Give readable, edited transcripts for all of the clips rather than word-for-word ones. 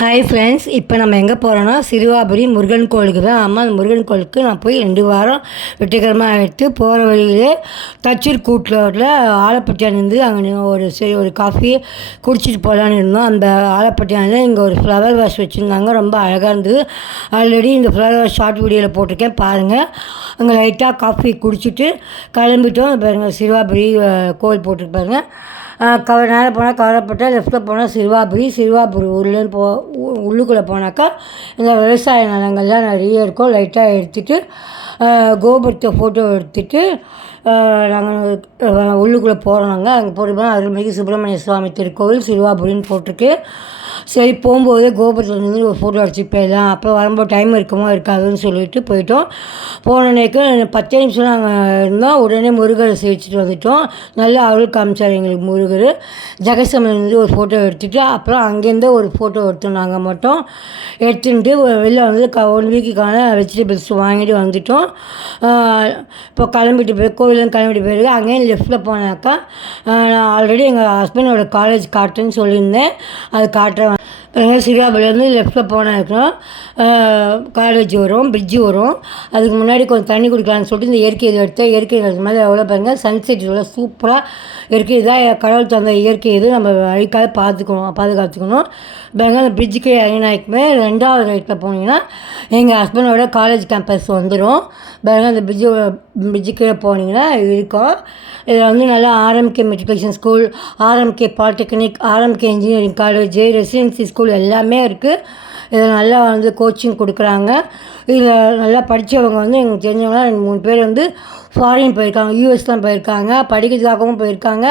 Hi friends, இப்போ நம்ம எங்கே போகிறோன்னா சிறுவாபுரி முருகன் கோயிலுக்கு தான். அந்த முருகன் கோயிலுக்கு நான் போய் 2 வாரம் வெற்றிகரமாக எடுத்து போகிற வழியிலே தச்சூர் கூட்டில் ஆலப்பட்டியானது அங்கே ஒரு காஃபி குடிச்சிட்டு போகலான்னு இருந்தோம். அந்த ஆலப்பட்டியானில் இங்கே ஒரு ஃப்ளவர் வாஷ் வச்சுருந்தாங்க, ரொம்ப அழகாக இருந்தது. ஆல்ரெடி இந்த ஃப்ளவர் வாஷ் ஷார்ட் வீடியோவில் போட்டிருக்கேன், பாருங்கள். அங்கே லைட்டாக காஃபி குடிச்சிட்டு கிளம்பிட்டோம். பாருங்கள், சிறுவாபுரி கோயில் போட்டிருப்பாருங்க. நேராக போனால் கவலைப்பட்டா, லெஃப்ட்டில் போனால் சிறுவாபுரி ஊர்லேருந்து உள்ளுக்குள்ளே போனாக்கா இந்த விவசாய நிலங்கள்லாம் நிறைய இருக்கும். லைட்டாக எடுத்துகிட்டு கோபுரத்தை ஃபோட்டோ எடுத்துகிட்டு நாங்கள் உள்ளுக்குள்ளே போகிறோம். அங்கே போகிறோம். அருள்மிகு சுப்பிரமணிய சுவாமி திருக்கோவில் சிறுவாபுரின்னு போட்டிருக்கு. சரி, போகும்போதே கோபுரத்தில் நின்று ஒரு ஃபோட்டோ அடிச்சுட்டு போயிடலாம், அப்புறம் வரும்போது டைம் இருக்குமோ இருக்காதுன்னு சொல்லிட்டு போயிட்டோம். போனோடனேக்கு 10 நிமிஷம் நாங்கள் இருந்தோம். உடனே முருகரை சேவிச்சுட்டு வந்துவிட்டோம். நல்லா அருள் காமிச்சார் எங்களுக்கு முருகர். ஜெகசமலேருந்து ஒரு ஃபோட்டோ எடுத்துகிட்டு அப்புறம் அங்கேருந்து ஒரு ஃபோட்டோ எடுத்தோம். நாங்கள் மட்டும் எடுத்துட்டு வெளில வந்து 1 வீக்குக்கான வெஜிடபிள்ஸ் வாங்கிட்டு வந்துவிட்டோம். இப்போ கோவிலேருந்து கிளம்பிட்டு போயிருக்கு. அங்கேயும் லெஃப்ட்டில் போனாக்கா நான் ஆல்ரெடி எங்கள் ஹஸ்பண்டோட காலேஜ் காட்டுன்னு சொல்லியிருந்தேன், அது காட்டுறேன். சிறுவாபுரிலேருந்து லெஃப்ட்டில் போனாக்கா காலேஜ் வரும், பிரிட்ஜு வரும். அதுக்கு முன்னாடி கொஞ்சம் தண்ணி குடிக்கலான்னு சொல்லிட்டு இந்த இயற்கை இது எடுத்தேன். இயற்கை மேலே எவ்வளோ பாருங்கள், சன்செட் எவ்வளோ சூப்பராக இயற்கை இதாக கடவுள் தந்த இயற்கை இது நம்ம அழிக்காத பாதுகாத்துக்கணும். பாருங்கள், அந்த பிரிட்ஜுக்கு இறங்கினாக்குமே 2வது ரைட்டில் போனீங்கன்னா எங்கள் ஹஸ்பண்டோட காலேஜ் கேம்பஸ் வந்துடும். பாருங்கள், அந்த பிரிட்ஜுக்கு போனீங்கன்னா இருக்கும். இதில் வந்து நல்லா RMK matriculation school, RMK polytechnic, RMK engineering college, residency school எல்லாமே இருக்குது. இதில் நல்லா வந்து கோச்சிங் கொடுக்குறாங்க. இதில் நல்லா படித்தவங்க வந்து எங்களுக்கு தெரிஞ்சவங்க 2-3 பேர் வந்து ஃபாரின் போயிருக்காங்க, யூஎஸ்லாம் போயிருக்காங்க, படிக்கிறதுக்காகவும் போயிருக்காங்க,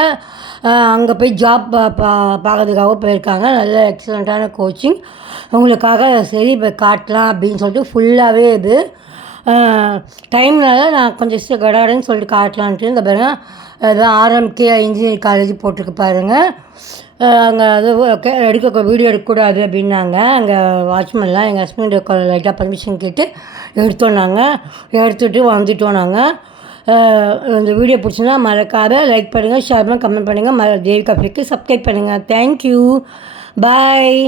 அங்கே போய் ஜாப் பார்க்கறதுக்காகவும் போயிருக்காங்க. நல்ல எக்ஸலண்ட்டான கோச்சிங் உங்களுக்காக. சரி, இப்போ காட்டலாம் அப்படின்னு சொல்லிட்டு ஃபுல்லாகவே இது டைம்னால நான் கொஞ்சம் கடாடுன்னு சொல்லிட்டு காட்டலான்ட்டு இந்த பாருங்கள், அதுதான் ஆர்எம்கே இன்ஜினியரிங் காலேஜ் போட்டிருக்கு பாருங்கள். அங்கே அது வீடியோ எடுக்கக்கூடாது அப்படின்னாங்க அங்கே வாட்ச்மேன்லாம். எங்கள் ஹஸ்பண்ட் லைட்டாக பர்மிஷன் கேட்டு எடுத்துகிட்டு வந்துட்டோம். நாங்கள் இந்த வீடியோ பிடிச்சிருந்தா மறக்காத லைக் பண்ணுங்கள், ஷேர் பண்ணுங்கள், கமெண்ட் பண்ணுங்கள். தேவி காஃபிக்கு சப்ஸ்கிரைப் பண்ணுங்கள். தேங்க்யூ, பாய்.